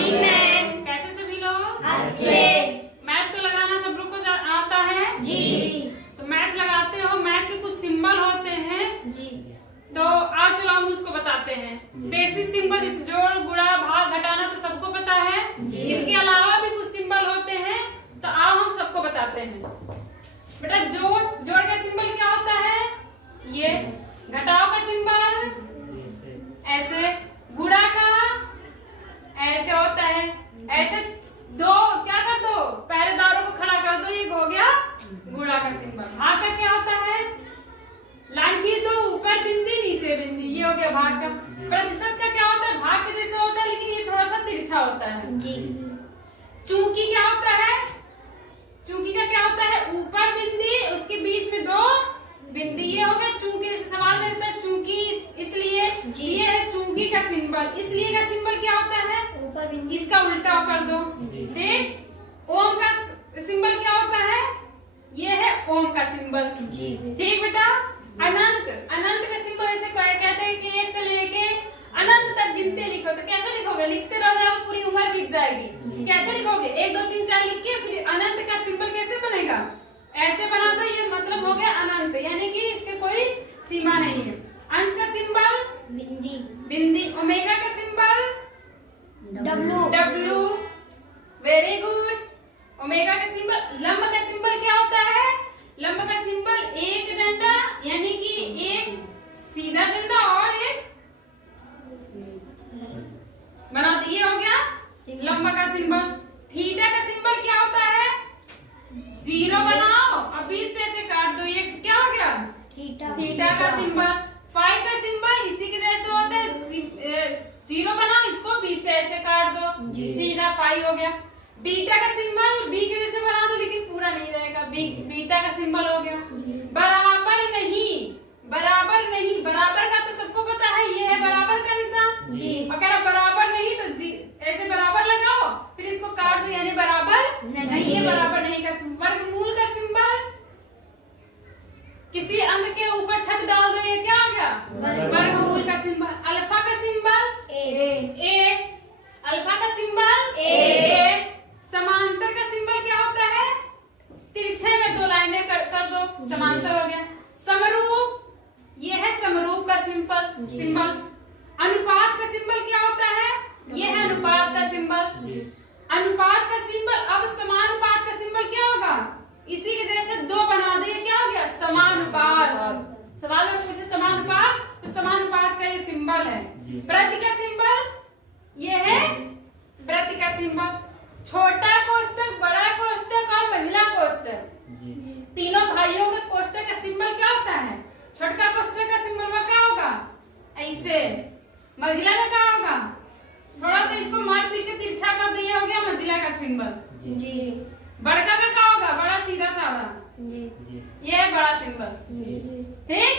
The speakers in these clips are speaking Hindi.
Morning ma'am. कैसे सभी लोग? अच्छे। मैथ तो लगाना सब लोग को आता है जी। तो मैथ लगाते हो, मैथ के कुछ सिंबल होते हैं जी। तो आज चलो हम उसको बताते हैं। बेसिक सिंबल इस जोड़ गुणा भाग घटाना तो सबको पता है। इसके अलावा भी कुछ सिंबल होते हैं तो आओ हम सबको बताते हैं। बेटा जोड़ का सिंबल क्या होता है? ये। घटाओ का सिंबल ऐसे, गुणा का ऐसे होता है, ऐसे दो क्या कर दो, पहरेदारों को खड़ा कर दो, ये हो गया गुणा का सिंबल। भाग का क्या होता है? लाइन खींच दो, ऊपर बिंदी नीचे बिंदी, ये हो गया भाग का। प्रतिशत का क्या होता है? भाग के जैसा होता है लेकिन ये थोड़ा सा तिरछा होता है। जी। चूंकि क्या होता है? चूंकि का क्या होता है? ऊपर बिंदी, उसके बीच में दो बिंदी, ये हो गया चूंकि। जैसे सवाल में होता है चूंकि, इसलिए ये है चूंकि का सिंबल। इसलिए का सिंबल क्या होता है? ऊपर बिंदी। इसका उल्टा कर दो। ठीक। ओम का सिंबल क्या होता है? ये है ओम का सिंबल। जी। ठीक बेटा। अनंत का सिंबल ऐसे कहते हैं कि 1 से लेके अनंत तक गिनते लिखो। तो कैसे लिखोगे? लिखते रहोगे पूरी उम्र बीत जाएगी। कैसे लिखोगे? 1 2 3 4 लिख के फिर अनंत का सिंबल कैसे बनेगा? ऐसे बना दो, ये मतलब हो गया अनंत, यानी कि इसके कोई सीमा नहीं है। अंश का सिंबल बिंदी। ओमेगा का symbol W. Very good. Omega का सिंबल। लंब का सिंबल क्या होता है? लंब का सिंबल एक डंडा, यानी कि एक सीधा डंडा और एक बना दिए, हो गया लंब का सिंबल। थीटा का सिंबल क्या होता है? 0 बनाओ, अब बीच से ऐसे काट दो, ये क्या हो गया? थीटा का सिंबल। फाई का सिंबल इसी के जैसे होता है, 0 बनाओ, इसको बीच से ऐसे काट दो, सीधा फाई हो गया। बीटा का सिंबल बी के जैसे बना दो लेकिन पूरा नहीं रहेगा, बीटा का सिंबल हो गया। बराबर नहीं, बराबर का तो सबको पता है, ये है बराबर का निशान। अगर बराबर नहीं तो ऐसे बराबर लगाओ, फिर इसको काट दो, यानी बराबर नहीं है, बराबर नहीं का सिंबल। वर्गमूल का सिंबल, किसी अंक के ऊपर छत डाल दो, ये क्या हो गया? वर्गमूल का सिंबल। अल्फा का सिंबल ए। अल्फा का सिंबल ए। समांतर का सिंबल क्या होता है? तिरछे में 2 लाइनें कर दो, समांतर हो गया। समरूप, ये है समरूप का सिंबल। अनुपात का सिंबल क्या होता है? ये है अनुपात का सिंबल। अनुपात का सिंबल। अब समानुपात का सिंबल क्या होगा? इसी के जैसे 2 बना दो, ये क्या हो गया? समानुपात। सवाल में पूछे समानुपात, तो समानुपात का ये सिंबल है। वृत्त का सिंबल, ये है वृत्त का सिंबल। छोटा कोष्टक, बड़ा कोष्टक और मझिला कोष्टक, तीनों भाइयों के कोष्टक का सिंबल क्या होता है? छोटा कोष्टक का सिंबल क्या होगा? ऐसे। मझिला का क्या होगा? थोड़ा सा इसको मार पीट के तिरछा कर दो, ये हो गया मझिला का सिंबल। बड़का का क्या होगा? बड़ा सीधा साधा, ये है बड़ा सिंबल। ठीक।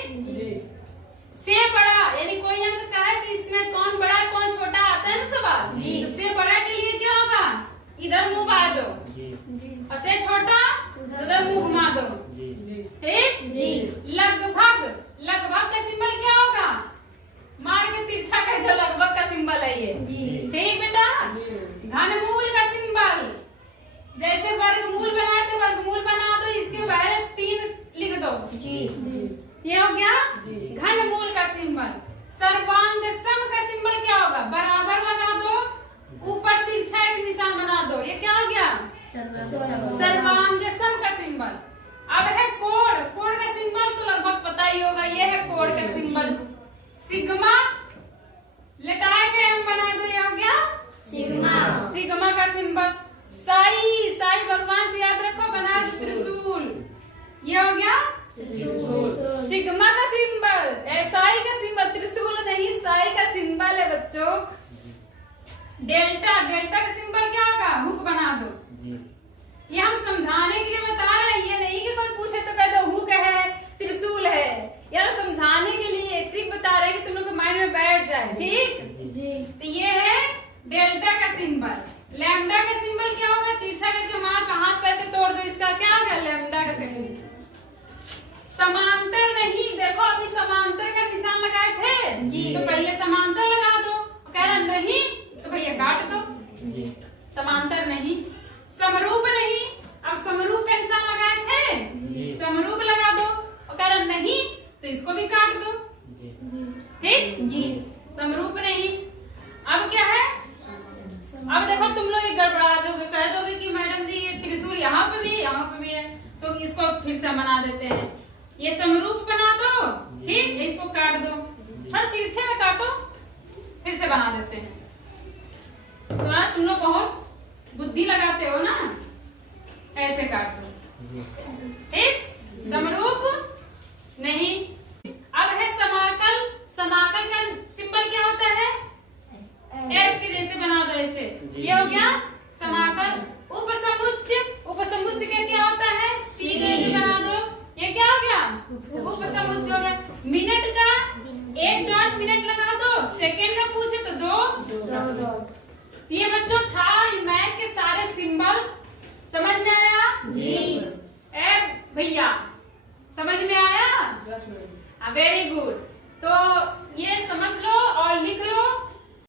से बड़ा, यानी कोई अंक का है कि इसमें कौन बड़ा है कौन छोटा, आता है ना सवाल। तो से बड़ा के लिए क्या होगा? इधर मुंह बाढ़ दो, और से छोटा उधर मुंह घुमा दो। ठीक। लगभग का सिंबल क्या होगा? मार के तिरछा कर दो, लगभग का सिंबल है ये। ठीक बेटा। घनमूल का सिंबल, जैसे वर्गमूल बनाए थे वर्गमूल बना दो, इसके बाहर 3 लिख दो, ये हो गया घनमूल का सिंबल। सर्वांग सम का सिंबल क्या होगा? बराबर लगा दो, ऊपर तिरछा एक निशान बना दो, ये क्या हो गया? सर्वांग सम का सिंबल। अब है कोण का सिंबल तो लगभग पता ही होगा, ये है कोण का सिंबल। सिग्मा लटा के हम बना दो, ये हो गया सिग्मा का सिंबल। साई भगवान से याद रखो, बना दो त्रिशूल, ये हो गया सिग्मा का सिंबल। साई का सिंबल, त्रिशूल नहीं, साई का सिंबल है बच्चों। डेल्टा का सिंबल क्या होगा? हुक बना दो। ये हम समझाने के लिए बता रहे हैं, ये नहीं कि कोई पूछे तो कह दो हुक है त्रिशूल है। यार समझाने के लिए ट्रिक बता रहे हैं कि तुम लोग के माइंड में बैठ जाए। ठीक। तो ये है डेल्टा का सिंबल। लैम्डा का सिंबल क्या होगा? तिरछा करके मार पे हाथ पैर के तोड़ दो, इसका क्या होगा? लैम्डा का सिंबल। समांतर नहीं, देखो अभी समांतर का निशान लगाए थे, तो पहले समांतर लगा दो। कह रहा नहीं तो भैया काट दो, समांतर नहीं, समरूप नहीं। अब समरूप का निशान लगाए थे, समरूप लगा दो। अगर नहीं तो इसको भी काट दो। ठीक जी। समरूप नहीं। अब क्या है, अब देखो तुम लोग ये गड़बड़ा दोगे, कह दोगे कि मैडम जी ये त्रिशूल यहाँ पे भी है, यहाँ पे भी है, तो इसको फिर से बना देते हैं। ये समरूप बना दो, ठीक, इसको काट दो, थोड़ा तिरछे में काटो, फिर से बना देते हैं। तो ना तुम लोग बहुत बुद्धि लगाते हो ना, ऐसे काट दो। ठीक, समरूप नहीं। अब है समाकल। समाकल का सिंबल क्या होता है? एस के जैसे बना दो ऐसे। ये हो गया समाकल। उपसमुच्चय, उपसमुच्चय का क्या होता है? सी जैसे बना दो। ये क्या हो गया? उपसमुच्चय हो गया। मिनट का 1 डॉट मिनट लगा दो, सेकेंड का पूछे तो 2 डॉट। ये बच्चों था मैथ के सारे सिंबल। समझ में आया? जी। ए भैया समझ में आया? Very good. तो ये समझ लो और लिख लो।